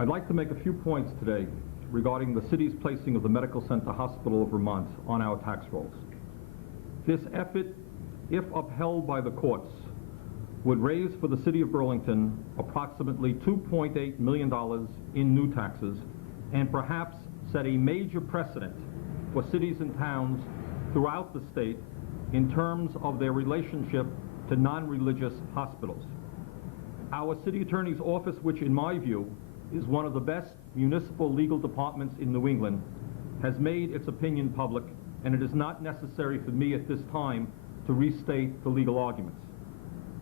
I'd like to make a few points today regarding the city's placing of the Medical Center Hospital of Vermont on our tax rolls. This effort, if upheld by the courts, would raise for the city of Burlington approximately $2.8 million in new taxes and perhaps set a major precedent for cities and towns throughout the state in terms of their relationship to non-religious hospitals. Our city attorney's office, which in my view is one of the best municipal legal departments in New England, has made its opinion public, and it is not necessary for me at this time to restate the legal arguments.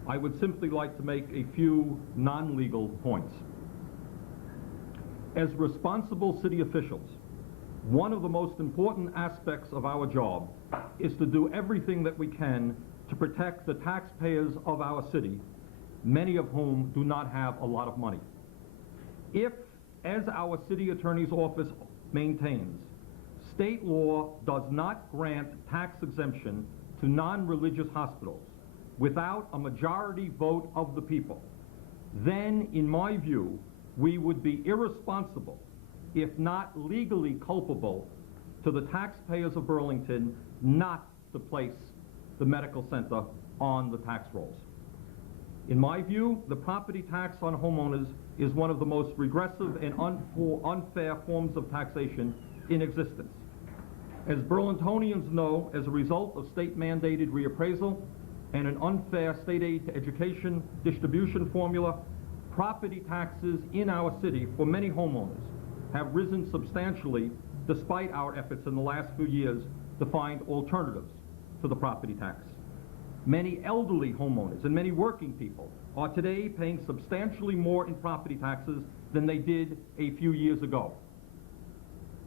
I would simply like to make a few non-legal points. As responsible city officials, one of the most important aspects of our job is to do everything that we can to protect the taxpayers of our city, many of whom do not have a lot of money. If, as our city attorney's office maintains, state law does not grant tax exemption to non-religious hospitals without a majority vote of the people, then, in my view, we would be irresponsible, if not legally culpable, to the taxpayers of Burlington not to place the medical center on the tax rolls. In my view, the property tax on homeowners is one of the most regressive and unfair forms of taxation in existence. As Burlingtonians know, as a result of state-mandated reappraisal and an unfair state aid to education distribution formula, property taxes in our city for many homeowners have risen substantially despite our efforts in the last few years to find alternatives to the property tax. Many elderly homeowners and many working people are today paying substantially more in property taxes than they did a few years ago.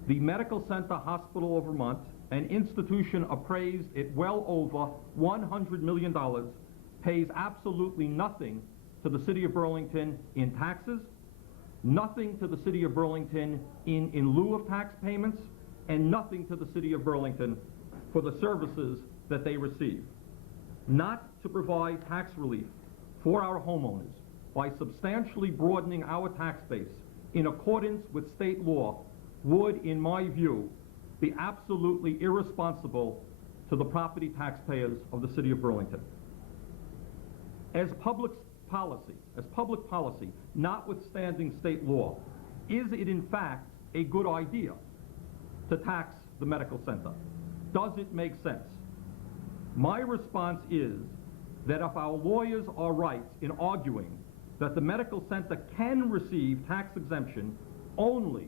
The Medical Center Hospital of Vermont, an institution appraised at well over $100 million, pays absolutely nothing to the city of Burlington in taxes, nothing to the city of Burlington in lieu of tax payments, and nothing to the city of Burlington for the services that they receive. Not to provide tax relief for our homeowners by substantially broadening our tax base in accordance with state law would, in my view, be absolutely irresponsible to the property taxpayers of the city of Burlington. As public policy, notwithstanding state law, is it in fact a good idea to tax the medical center? Does it make sense? My response is that if our lawyers are right in arguing that the medical center can receive tax exemption only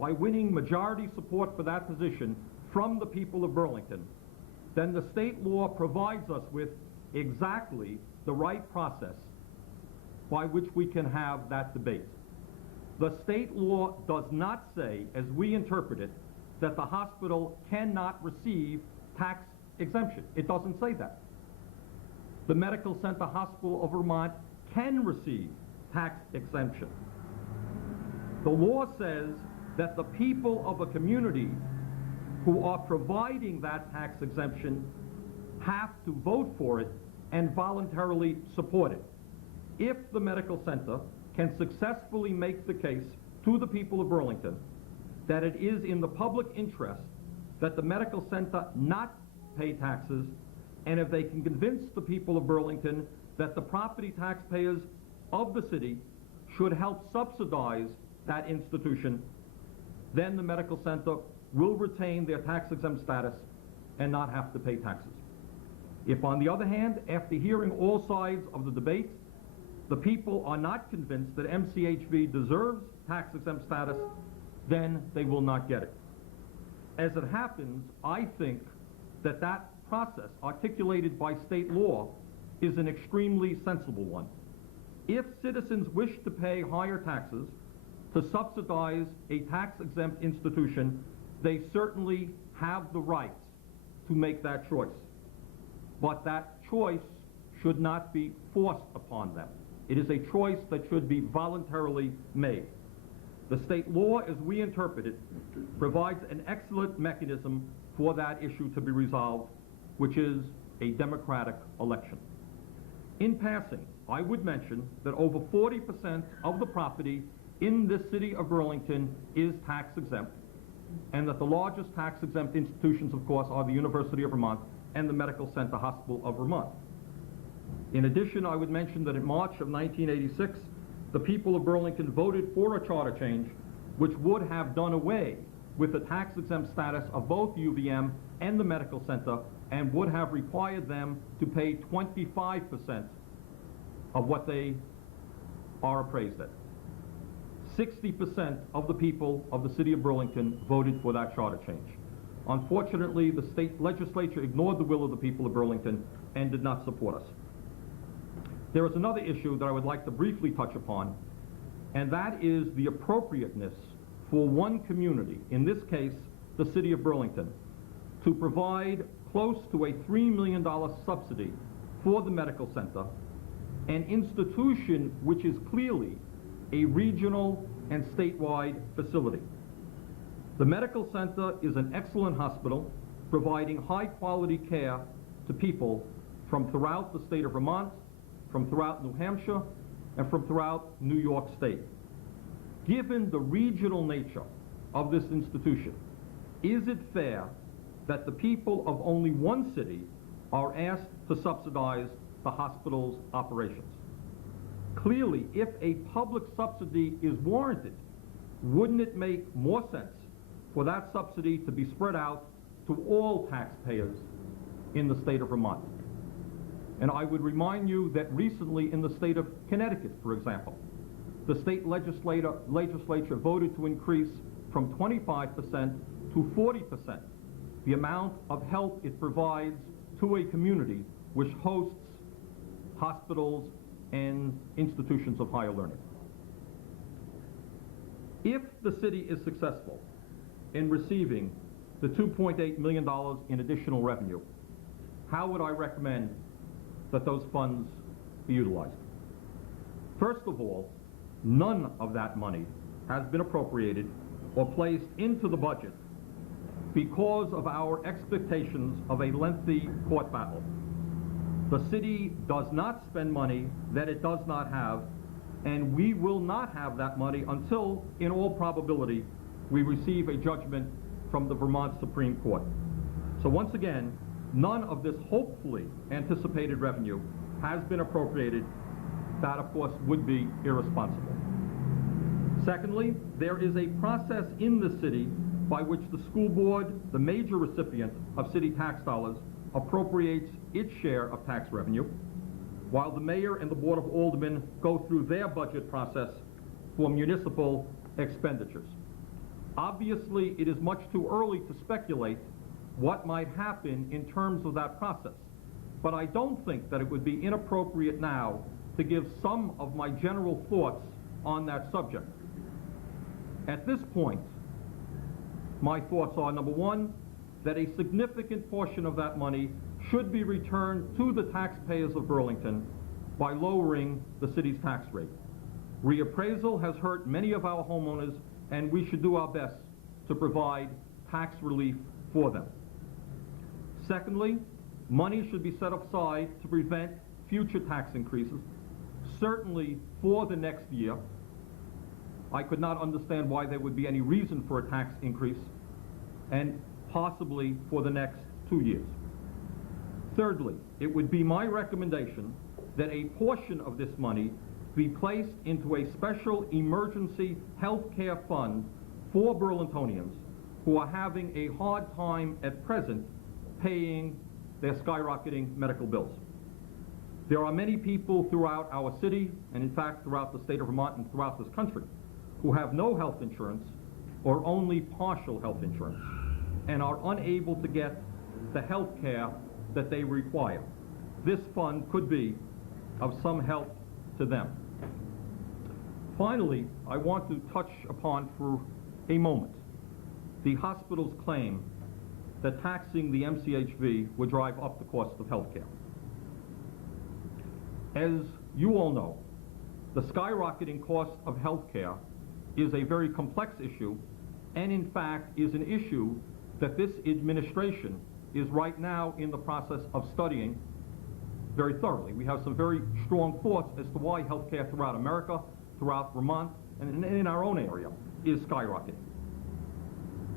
by winning majority support for that position from the people of Burlington, then the state law provides us with exactly the right process by which we can have that debate. The state law does not say, as we interpret it, that the hospital cannot receive tax exemption. It doesn't say that. The Medical Center Hospital of Vermont can receive tax exemption. The law says that the people of a community who are providing that tax exemption have to vote for it and voluntarily support it. If the medical center can successfully make the case to the people of Burlington that it is in the public interest that the medical center not pay taxes, and if they can convince the people of Burlington that the property taxpayers of the city should help subsidize that institution, then the medical center will retain their tax-exempt status and not have to pay taxes. If, on the other hand, after hearing all sides of the debate, the people are not convinced that MCHV deserves tax-exempt status, then they will not get it. As it happens, I think that that process articulated by state law is an extremely sensible one. If citizens wish to pay higher taxes to subsidize a tax-exempt institution, they certainly have the right to make that choice. But that choice should not be forced upon them. It is a choice that should be voluntarily made. The state law, as we interpret it, provides an excellent mechanism for that issue to be resolved, which is a democratic election. In passing, I would mention that over 40% of the property in this city of Burlington is tax exempt, and that the largest tax exempt institutions, of course, are the University of Vermont and the Medical Center Hospital of Vermont. In addition, I would mention that in March of 1986, the people of Burlington voted for a charter change which would have done away with the tax exempt status of both UVM and the Medical Center and would have required them to pay 25% of what they are appraised at. 60% of the people of the city of Burlington voted for that charter change. Unfortunately, the state legislature ignored the will of the people of Burlington and did not support us. There is another issue that I would like to briefly touch upon, and that is the appropriateness for one community, in this case, the city of Burlington, to provide close to a $3 million subsidy for the medical center, an institution which is clearly a regional and statewide facility. The medical center is an excellent hospital providing high-quality care to people from throughout the state of Vermont, from throughout New Hampshire, and from throughout New York State. Given the regional nature of this institution, is it fair that the people of only one city are asked to subsidize the hospital's operations? Clearly, if a public subsidy is warranted, wouldn't it make more sense for that subsidy to be spread out to all taxpayers in the state of Vermont? And I would remind you that recently in the state of Connecticut, for example, the state legislature voted to increase from 25% to 40% the amount of help it provides to a community which hosts hospitals and institutions of higher learning. If the city is successful in receiving the $2.8 million in additional revenue, how would I recommend that those funds be utilized? First of all, none of that money has been appropriated or placed into the budget because of our expectations of a lengthy court battle. The city does not spend money that it does not have, and we will not have that money until, in all probability, we receive a judgment from the Vermont Supreme Court. So once again, none of this hopefully anticipated revenue has been appropriated. That, of course, would be irresponsible. Secondly, there is a process in the city by which the school board, the major recipient of city tax dollars, appropriates its share of tax revenue, while the mayor and the board of aldermen go through their budget process for municipal expenditures. Obviously, it is much too early to speculate what might happen in terms of that process, but I don't think that it would be inappropriate now to give some of my general thoughts on that subject. At this point, my thoughts are, number one, that a significant portion of that money should be returned to the taxpayers of Burlington by lowering the city's tax rate. Reappraisal has hurt many of our homeowners, and we should do our best to provide tax relief for them. Secondly, money should be set aside to prevent future tax increases, certainly for the next year. I could not understand why there would be any reason for a tax increase, and possibly for the next 2 years. Thirdly, it would be my recommendation that a portion of this money be placed into a special emergency health care fund for Burlingtonians who are having a hard time at present paying their skyrocketing medical bills. There are many people throughout our city, and in fact throughout the state of Vermont and throughout this country, who have no health insurance or only partial health insurance and are unable to get the health care that they require. This fund could be of some help to them. Finally, I want to touch upon for a moment the hospital's claim that taxing the MCHV would drive up the cost of health care. As you all know, the skyrocketing cost of health care is a very complex issue, and in fact is an issue that this administration is right now in the process of studying very thoroughly. We have some very strong thoughts as to why health care throughout America, throughout Vermont, and in our own area, is skyrocketing.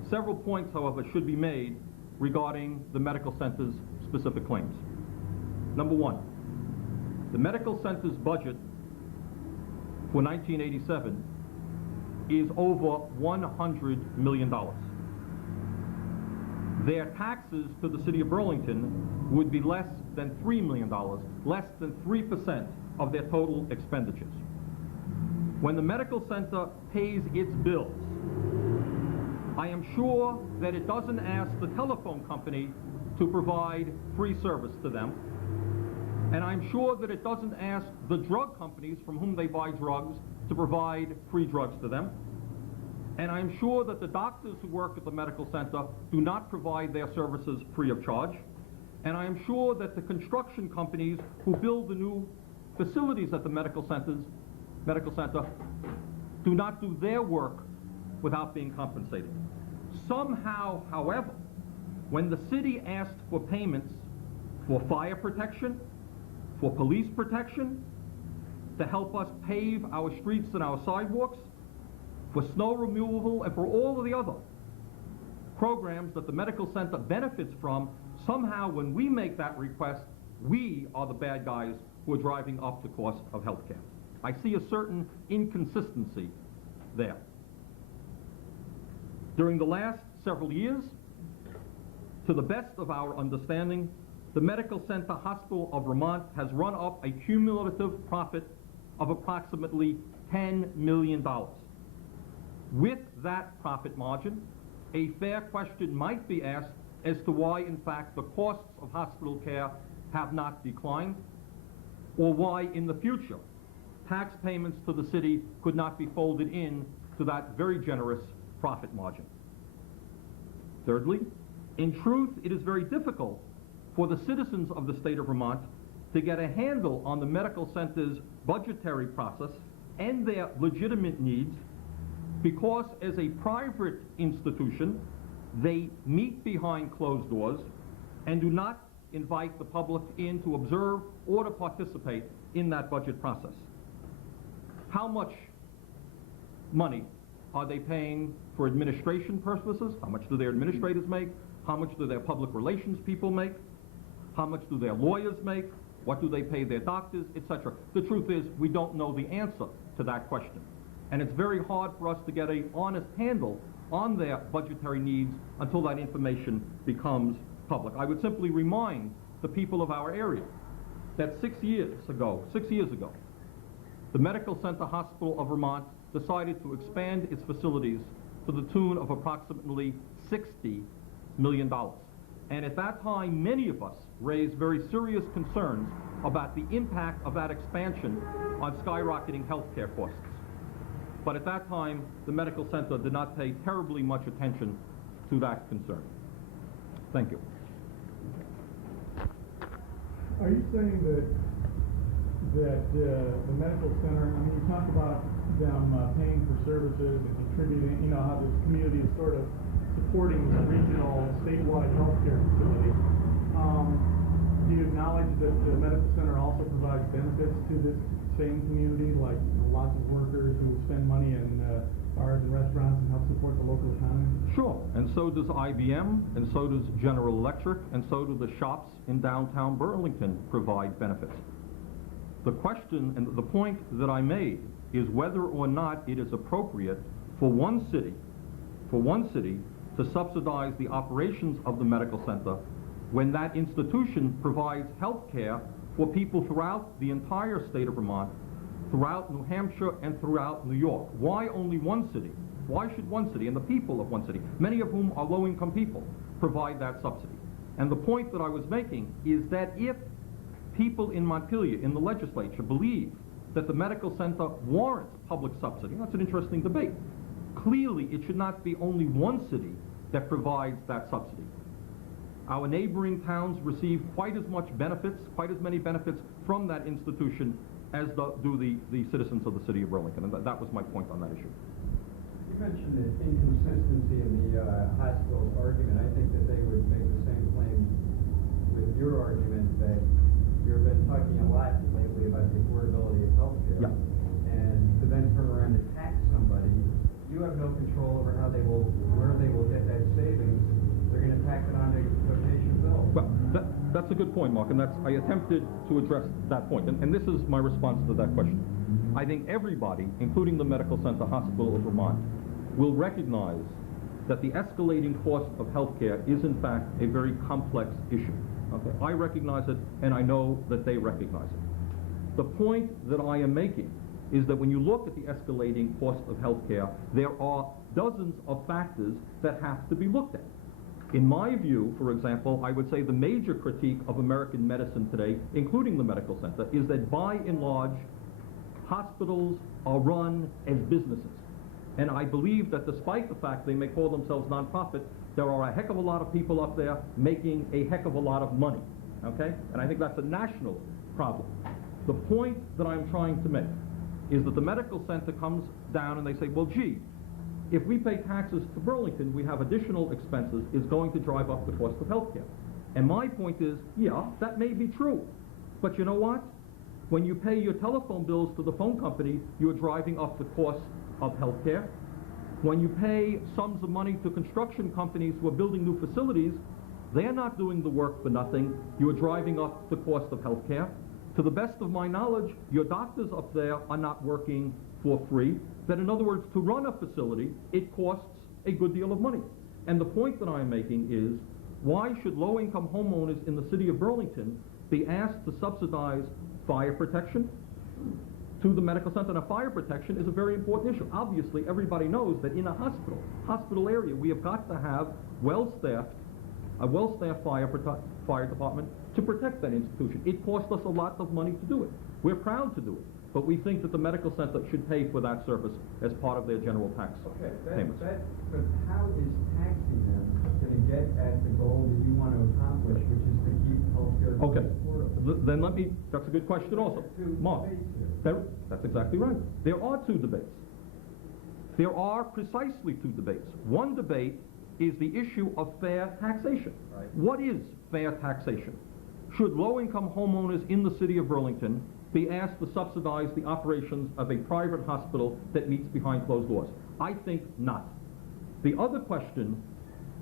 Several points, however, should be made regarding the medical center's specific claims. Number one, the medical center's budget for 1987 is over $100 million. Their taxes to the city of Burlington would be less than $3 million, less than 3% of their total expenditures. When the medical center pays its bills, I am sure that it doesn't ask the telephone company to provide free service to them, and I'm sure that it doesn't ask the drug companies from whom they buy drugs to provide free drugs to them, and I'm sure that the doctors who work at the medical center do not provide their services free of charge, and I am sure that the construction companies who build the new facilities at the medical center do not do their work without being compensated. Somehow, however, when the city asked for payments for fire protection, for police protection, to help us pave our streets and our sidewalks, for snow removal, and for all of the other programs that the medical center benefits from, somehow when we make that request, we are the bad guys who are driving up the cost of health care. I see a certain inconsistency there. During the last several years, to the best of our understanding, the Medical Center Hospital of Vermont has run up a cumulative profit of approximately $10 million. With that profit margin, a fair question might be asked as to why, in fact, the costs of hospital care have not declined, or why, in the future, tax payments to the city could not be folded in to that very generous profit margin. Thirdly, in truth, it is very difficult for the citizens of the state of Vermont to get a handle on the medical center's budgetary process and their legitimate needs, because as a private institution, they meet behind closed doors and do not invite the public in to observe or to participate in that budget process. How much money are they paying for administration purposes? How much do their administrators make? How much do their public relations people make? How much do their lawyers make? What do they pay their doctors, etc.? The truth is, we don't know the answer to that question. And it's very hard for us to get an honest handle on their budgetary needs until that information becomes public. I would simply remind the people of our area that 6 years ago, the Medical Center Hospital of Vermont decided to expand its facilities to the tune of approximately $60 million. And at that time, many of us raised very serious concerns about the impact of that expansion on skyrocketing healthcare costs. But at that time, the medical center did not pay terribly much attention to that concern. Thank you. Are you saying that the medical center, I mean, you talk about them paying for services and contributing, you know, how this community is sort of supporting this regional, statewide healthcare facility. Do you acknowledge that the medical center also provides benefits to this same community, like lots of workers who spend money in bars and restaurants and help support the local economy? Sure, and so does IBM, and so does General Electric, and so do the shops in downtown Burlington provide benefits. The question and the point that I made is whether or not it is appropriate for one city to subsidize the operations of the medical center when that institution provides health care for people throughout the entire state of Vermont, throughout New Hampshire, and throughout New York. Why only one city? Why should one city and the people of one city, many of whom are low-income people, provide that subsidy? And the point that I was making is that if people in Montpelier, in the legislature, believe that the medical center warrants public subsidy, that's an interesting debate. Clearly, it should not be only one city that provides that subsidy. Our neighboring towns receive quite as many benefits from that institution as do the citizens of the city of Burlington, and that was my point on that issue. You mentioned the inconsistency in the hospital's argument. I think that they would make the same claim with your argument that you've been talking a lot lately about the affordability of health care. Yeah. And to then turn around and tax someone no control over where they will get that savings, they're going to tack it on to the patient bill. Well, that's a good point, Mark, and I attempted to address that point, and this is my response to that question. I think everybody, including the Medical Center Hospital of Vermont, will recognize that the escalating cost of healthcare is in fact a very complex issue. Okay? I recognize it, and I know that they recognize it. The point that I am making is that when you look at the escalating cost of healthcare, there are dozens of factors that have to be looked at. In my view, for example, I would say the major critique of American medicine today, including the medical center, is that by and large, hospitals are run as businesses. And I believe that despite the fact they may call themselves nonprofit, there are a heck of a lot of people up there making a heck of a lot of money, okay? And I think that's a national problem. The point that I'm trying to make is that the medical center comes down and they say, well, gee, if we pay taxes to Burlington, we have additional expenses, is going to drive up the cost of health care. And my point is, yeah, that may be true. But you know what? When you pay your telephone bills to the phone company, you're driving up the cost of health care. When you pay sums of money to construction companies who are building new facilities, they're not doing the work for nothing. You are driving up the cost of health care. To the best of my knowledge, your doctors up there are not working for free. That in other words, to run a facility, it costs a good deal of money. And the point that I'm making is, why should low-income homeowners in the city of Burlington be asked to subsidize fire protection to the medical center? Now, fire protection is a very important issue. Obviously, everybody knows that in a hospital area, we have got to have a well-staffed fire department to protect that institution. It costs us a lot of money to do it. We're proud to do it. But we think that the medical center should pay for that service as part of their general tax payments. But how is taxing them going to get at the goal that you want to accomplish, which is to keep healthcare affordable? Then that's a good question also. Mark, that's exactly right. There are two debates. There are precisely two debates. One debate is the issue of fair taxation. Right. What is fair taxation? Should low-income homeowners in the city of Burlington be asked to subsidize the operations of a private hospital that meets behind closed doors? I think not. The other question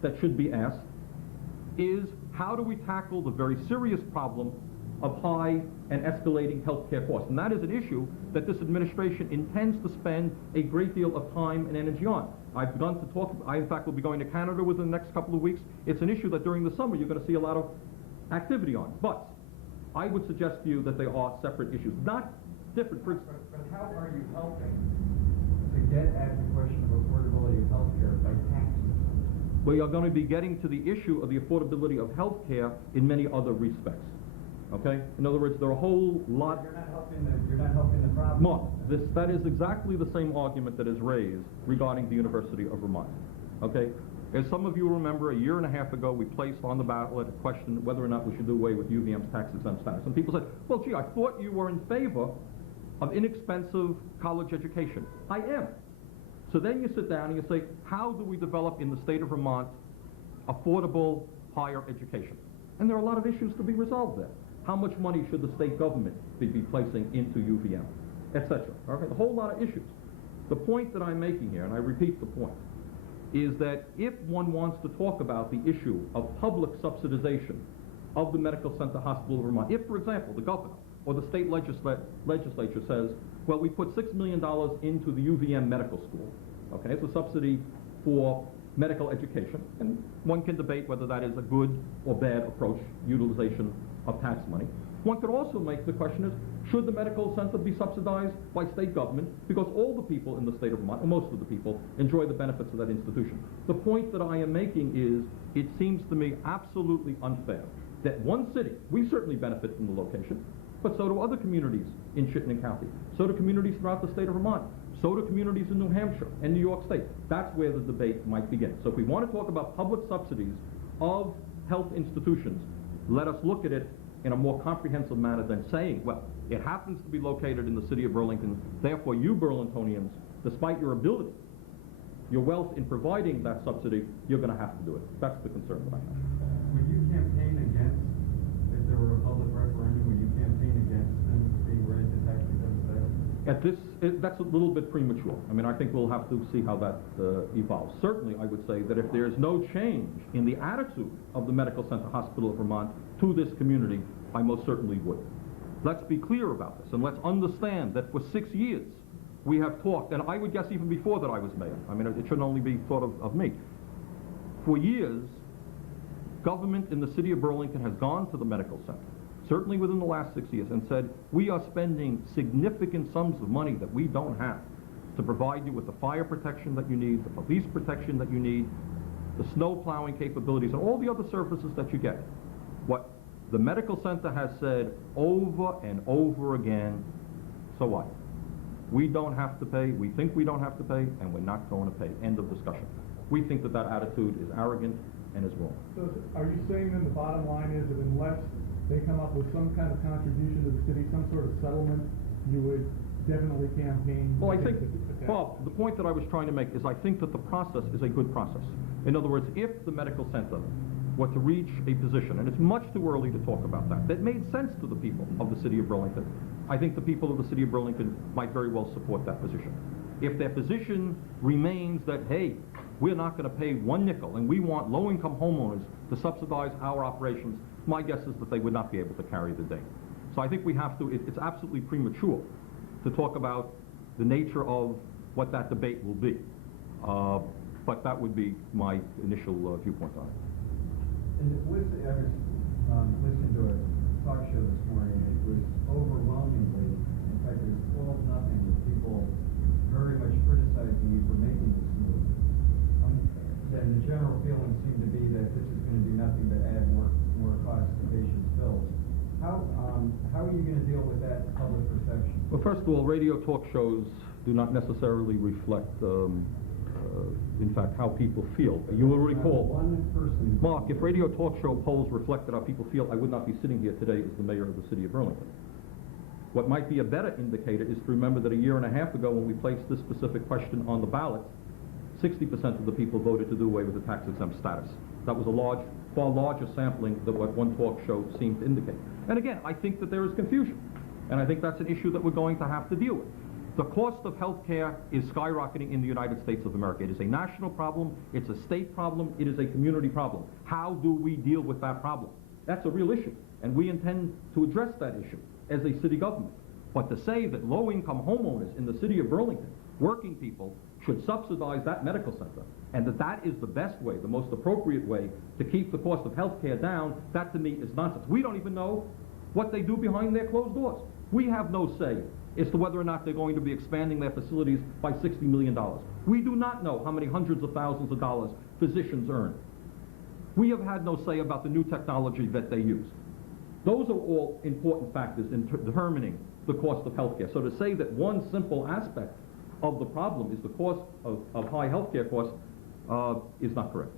that should be asked is, how do we tackle the very serious problem of high and escalating healthcare costs? And that is an issue that this administration intends to spend a great deal of time and energy on. I've begun to talk, I in fact will be going to Canada within the next couple of weeks. It's an issue that during the summer you're going to see a lot of activity on. But I would suggest to you that they are separate issues, not different. But how are you helping to get at the question of affordability of health care by taxing? We are going to be getting to the issue of the affordability of health care in many other respects. Okay? In other words, there are a whole lot... You're not helping the problem. Mark, that is exactly the same argument that is raised regarding the University of Vermont. Okay? As some of you remember, a year and a half ago, we placed on the ballot a question whether or not we should do away with UVM's tax-exempt status. And people said, well, gee, I thought you were in favor of inexpensive college education. I am. So then you sit down and you say, how do we develop in the state of Vermont affordable higher education? And there are a lot of issues to be resolved there. How much money should the state government be placing into UVM, etc.? Okay, a whole lot of issues. The point that I'm making here, and I repeat the point, is that if one wants to talk about the issue of public subsidization of the Medical Center Hospital of Vermont, if, for example, the governor or the state legislature says, well, we put $6 million into the UVM medical school, okay, it's a subsidy for medical education, and one can debate whether that is a good or bad approach, utilization of tax money. One could also make the question is, should the medical center be subsidized by state government? Because all the people in the state of Vermont, or most of the people, enjoy the benefits of that institution. The point that I am making is, it seems to me absolutely unfair that one city, we certainly benefit from the location, but so do other communities in Chittenden County. So do communities throughout the state of Vermont. So do communities in New Hampshire and New York State. That's where the debate might begin. So if we want to talk about public subsidies of health institutions, let us look at it in a more comprehensive manner than saying, well, it happens to be located in the city of Burlington, therefore you Burlingtonians, despite your ability, your wealth in providing that subsidy, you're going to have to do it. That's the concern that I have. Would you campaign against, if there were a public referendum, would you campaign against them being raised to tax exempt status? That's a little bit premature. I mean, I think we'll have to see how that evolves. Certainly, I would say that if there's no change in the attitude of the Medical Center Hospital of Vermont to this community, I most certainly would. Let's be clear about this, and let's understand that for 6 years we have talked, and I would guess even before that I was mayor. I mean, it shouldn't only be thought of me. For years, government in the city of Burlington has gone to the medical center, certainly within the last 6 years, and said, we are spending significant sums of money that we don't have to provide you with the fire protection that you need, the police protection that you need, the snow plowing capabilities, and all the other services that you get. What the medical center has said over and over again, so what? We don't have to pay, we think we don't have to pay, and we're not going to pay. End of discussion. We think that that attitude is arrogant and is wrong. So are you saying then the bottom line is that unless they come up with some kind of contribution to the city, some sort of settlement, you would definitely campaign? Well, I think, Bob, the point that I was trying to make is I think that the process is a good process. In other words, if the medical center were to reach a position, and it's much too early to talk about that made sense to the people of the city of Burlington, I think the people of the city of Burlington might very well support that position. If their position remains that, hey, we're not going to pay one nickel, and we want low-income homeowners to subsidize our operations, my guess is that they would not be able to carry the day. So I think we have to, it's absolutely premature to talk about the nature of what that debate will be. But that would be my initial viewpoint on it. And I was listening to a talk show this morning, and it was overwhelmingly, in fact, it was 12-0, with people very much criticizing you for making this move. And the general feeling seemed to be that this is going to do nothing but add more cost to patients' bills. How are you going to deal with that public perception? Well, first of all, radio talk shows do not necessarily reflect, in fact, how people feel. You will recall, One person. Mark, if radio talk show polls reflected how people feel, I would not be sitting here today as the mayor of the city of Burlington. What might be a better indicator is to remember that a year and a half ago, when we placed this specific question on the ballot, 60% of the people voted to do away with the tax-exempt status. That was a far larger sampling than what one talk show seemed to indicate. And again, I think that there is confusion, and I think that's an issue that we're going to have to deal with. The cost of health care is skyrocketing in the United States of America. It is a national problem, it's a state problem, it is a community problem. How do we deal with that problem? That's a real issue, and we intend to address that issue as a city government. But to say that low-income homeowners in the city of Burlington, working people, should subsidize that medical center, and that is the best way, the most appropriate way to keep the cost of health care down, that to me is nonsense. We don't even know what they do behind their closed doors. We have no say as to whether or not they're going to be expanding their facilities by $60 million. We do not know how many hundreds of thousands of dollars physicians earn. We have had no say about the new technology that they use. Those are all important factors in determining the cost of health care. So to say that one simple aspect of the problem is the cost of high health care costs is not correct.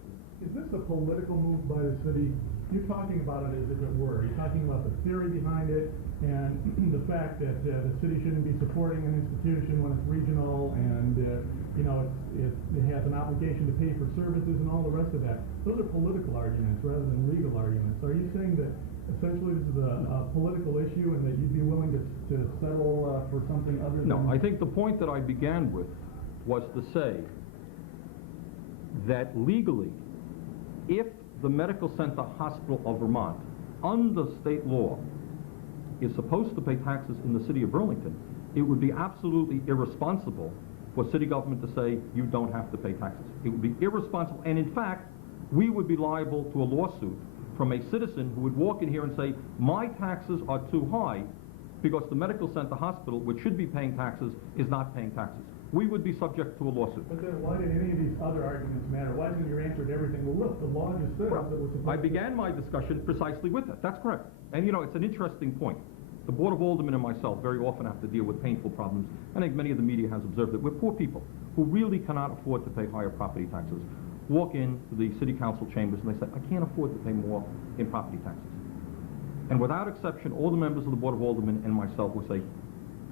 Is this a political move by the city? You're talking about it as if it were. You're talking about the theory behind it and the fact that the city shouldn't be supporting an institution when it's regional and you know it has an obligation to pay for services and all the rest of that. Those are political arguments rather than legal arguments. Are you saying that essentially this is a political issue and that you'd be willing to settle for something other than... No, I think the point that I began with was to say that legally, if the Medical Center Hospital of Vermont, under state law, is supposed to pay taxes in the city of Burlington, it would be absolutely irresponsible for city government to say you don't have to pay taxes. It would be irresponsible, and in fact, we would be liable to a lawsuit from a citizen who would walk in here and say, my taxes are too high because the Medical Center Hospital, which should be paying taxes, is not paying taxes. We would be subject to a lawsuit. But then why did any of these other arguments matter? Why isn't your answer to everything? Well, look, the law just says that we're supposed to... I began my discussion precisely with that. That's correct. And you know, it's an interesting point. The Board of Aldermen and myself very often have to deal with painful problems. I think many of the media has observed that we're poor people who really cannot afford to pay higher property taxes. Walk into the city council chambers and they say, I can't afford to pay more in property taxes. And without exception, all the members of the Board of Aldermen and myself will say,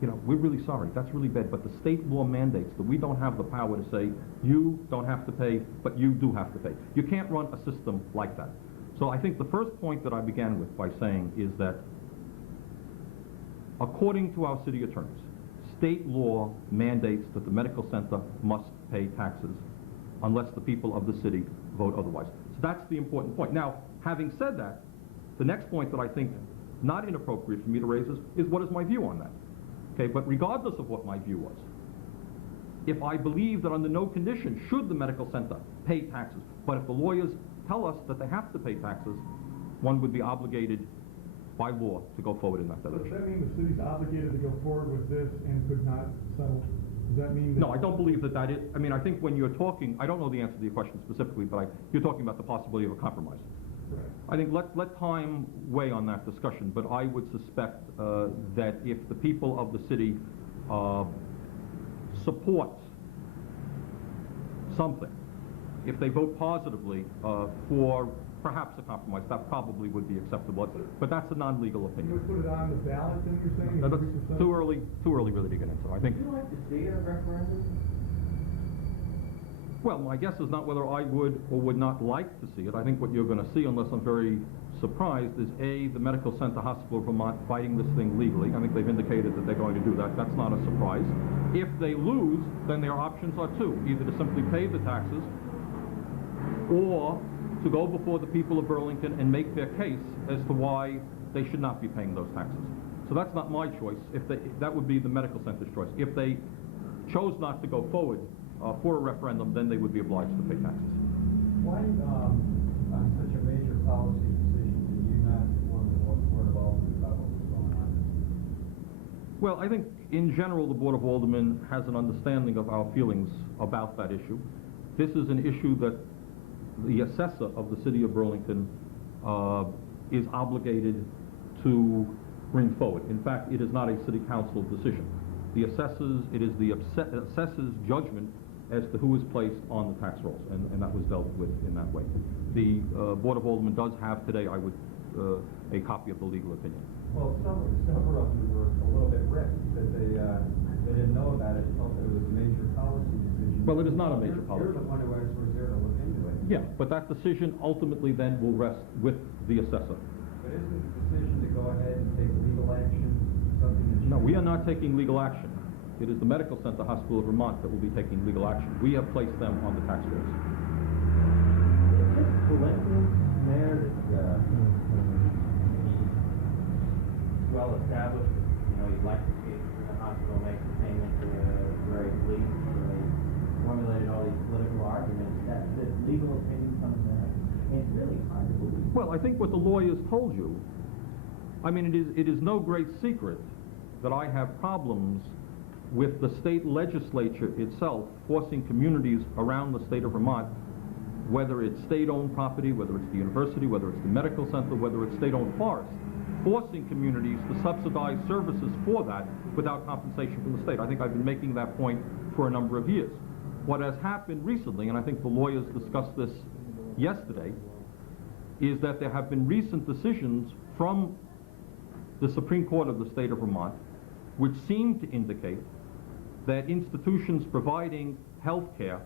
you know, we're really sorry, that's really bad, but the state law mandates that we don't have the power to say, you don't have to pay, but you do have to pay. You can't run a system like that. So I think the first point that I began with by saying is that according to our city attorneys, state law mandates that the medical center must pay taxes unless the people of the city vote otherwise. So that's the important point. Now, having said that, the next point that I think not inappropriate for me to raise is what is my view on that? Okay, but regardless of what my view was, if I believe that under no condition should the medical center pay taxes, but if the lawyers tell us that they have to pay taxes, one would be obligated by law to go forward in that So does direction. that mean the city's obligated to go forward with this and could not settle? Does that mean that? No, I don't believe that is, I mean, I think when you're talking, I don't know the answer to your question specifically, but you're talking about the possibility of a compromise. Right. I think let time weigh on that discussion, but I would suspect that if the people of the city support something, if they vote positively for perhaps a compromise, that probably would be acceptable. But that's a non-legal You opinion. would put it on the ballot, then you're saying? No, if that's we could too settle? early really to get into. I think. Would you like to see a referendum? Well, my guess is not whether I would or would not like to see it. I think what you're going to see, unless I'm very surprised, is A, the Medical Center Hospital of Vermont fighting this thing legally. I think they've indicated that they're going to do that. That's not a surprise. If they lose, then their options are two: either to simply pay the taxes or to go before the people of Burlington and make their case as to why they should not be paying those taxes. So that's not my choice. That would be the medical center's choice. If they chose not to go forward for a referendum, then they would be obliged to pay taxes. Why, on such a major policy decision, did you not inform the Board of Aldermen about what was going on? Well, I think in general the Board of Aldermen has an understanding of our feelings about that issue. This is an issue that the assessor of the city of Burlington is obligated to bring forward. In fact, it is not a city council decision. It is the assessor's judgment as to who is placed on the tax rolls, and that was dealt with in that way. The Board of Aldermen does have today, a copy of the legal opinion. Well, several of them were a little bit ripped, that they didn't know about it, felt that it was a major policy decision. Well, it is not a major policy. You're the one who was there to look into it. Yeah, but that decision ultimately then will rest with the assessor. But isn't the decision to go ahead and take legal action something that... No, we are not taking legal action. It is the Medical Center Hospital of Vermont that will be taking legal action. We have placed them on the tax rolls. Is it coincidence, Mayor, that well established, you'd like to see the hospital make the payment to Greg Lee, so they formulated all these political arguments, that this legal opinion comes out? It's really hard to believe. Well, I think what the lawyers told you, I mean, it is no great secret that I have problems with the state legislature itself forcing communities around the state of Vermont, whether it's state-owned property, whether it's the university, whether it's the medical center, whether it's state-owned forest, forcing communities to subsidize services for that without compensation from the state. I think I've been making that point for a number of years. What has happened recently, and I think the lawyers discussed this yesterday, is that there have been recent decisions from the Supreme Court of the state of Vermont which seem to indicate that institutions providing health care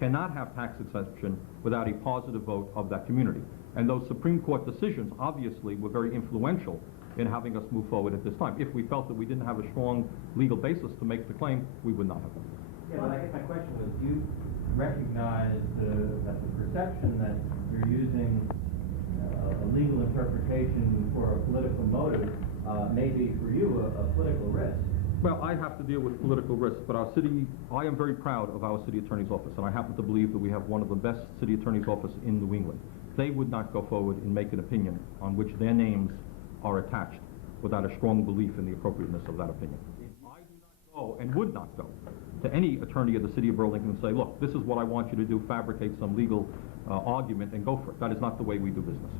cannot have tax exemption without a positive vote of that community. And those Supreme Court decisions obviously were very influential in having us move forward at this time. If we felt that we didn't have a strong legal basis to make the claim, we would not have them. Yeah, but I guess my question was, do you recognize that the perception that you're using a legal interpretation for a political motive may be for you a political risk? Well, I have to deal with political risks, but our city, I am very proud of our city attorney's office, and I happen to believe that we have one of the best city attorney's office in New England. They would not go forward and make an opinion on which their names are attached without a strong belief in the appropriateness of that opinion. I do not go and would not go to any attorney of the city of Burlington and say, look, this is what I want you to do, fabricate some legal argument and go for it. That is not the way we do business.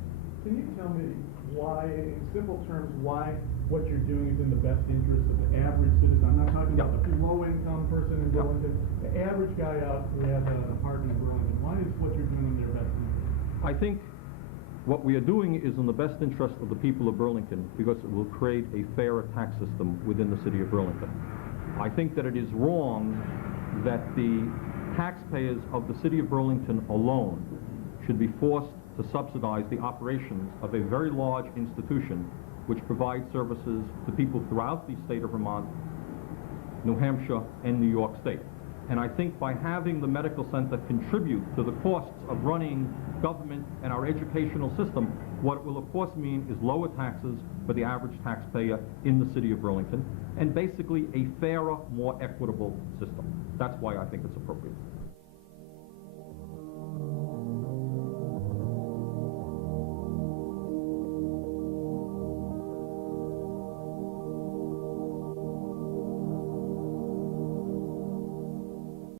Can you tell me why, in simple terms, why what you're doing is in the best interest of the average citizen? I'm not talking about the low-income person in Burlington. The average guy out who has an apartment in Burlington. Why is what you're doing in their best interest? I think what we are doing is in the best interest of the people of Burlington because it will create a fairer tax system within the city of Burlington. I think that it is wrong that the taxpayers of the city of Burlington alone should be forced to subsidize the operations of a very large institution which provides services to people throughout the state of Vermont New Hampshire, and New York State. And I think by having the medical center contribute to the costs of running government and our educational system, what it will of course mean is lower taxes for the average taxpayer in the city of Burlington, and basically a fairer, more equitable system. That's why I think it's appropriate.